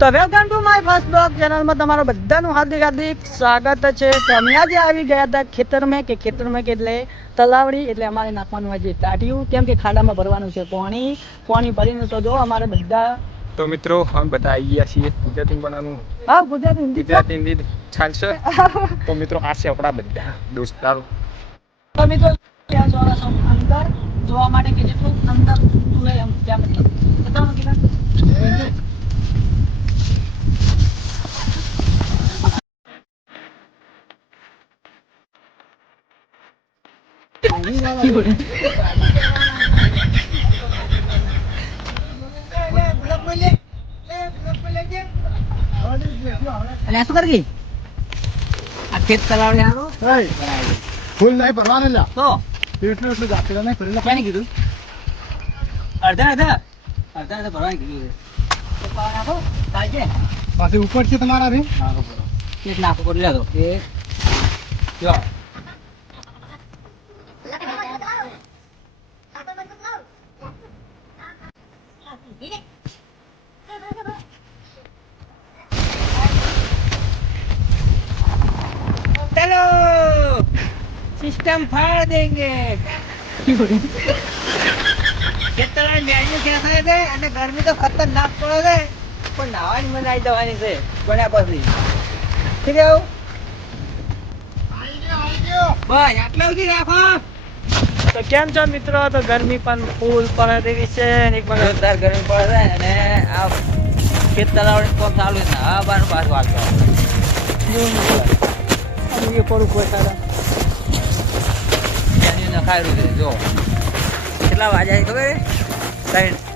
તો welcome to my first blog ચેનલમાં તમારું બધાનું હાર્દિક હાર્દિક સ્વાગત છે. તો અમે આજે આવી ગયા હતા ખેતરમાં કે ખેતરમાં કે એટલે તલાવડી એટલે અમારે નાખવાનું આજે ટાટિયું. કેમ કે ખાડામાં ભરવાનું છે પાણી. પાણી ભરીને તો જો અમારે બધા તો મિત્રો અમે બધા આવી ગયા છીએ ગુજરાતી બનાવવાનું. હા ગુજરાતી હિન્દી ગુજરાતી હિન્દી ચાલશે તો મિત્રો આ છે આપણા બધા દોસ્તારો. તો મિત્રો ત્યાં અંદર. જોવા માટે કે જેટલું અલ્યા શું કરી આ ખેત તલાવડે હારો ફૂલ નહીં ભરવાનું લા તો? એટલું એટલું જાતેલા નહીં ભરેલા ક્યાં કીધું? અડધા અડધા? અડધા અડધા ભરવાની કીધું તો પાવા નાખો કાઢજે પાછી ઉપર છે તમારા રે નાખો એક નાખો કરી લેતો એ જો. चलो सिस्टम फाड़ देंगे ખેતરમાં મેન્યુ ખેંચાય છે અને ગરમી તો ખતરનાક પડે છે પણ નાવાની મજા આવી જવાની છે બન્યા પછી ઠીક છે બસ આટલા સુધી રાખો તો કેમ છો મિત્રો? તો ગરમી પણ ફૂલ પડે તેવી છે એક એક જોરદાર ગરમી પડે છે અને આ ખેત તલાવડી કોમ ચાલુ છે. આ બાર પાસ વાળતો એ પડું કોઈ સારા નખાયેલું છે જો. કેટલા વાગ્યા ખબર ત્રણ.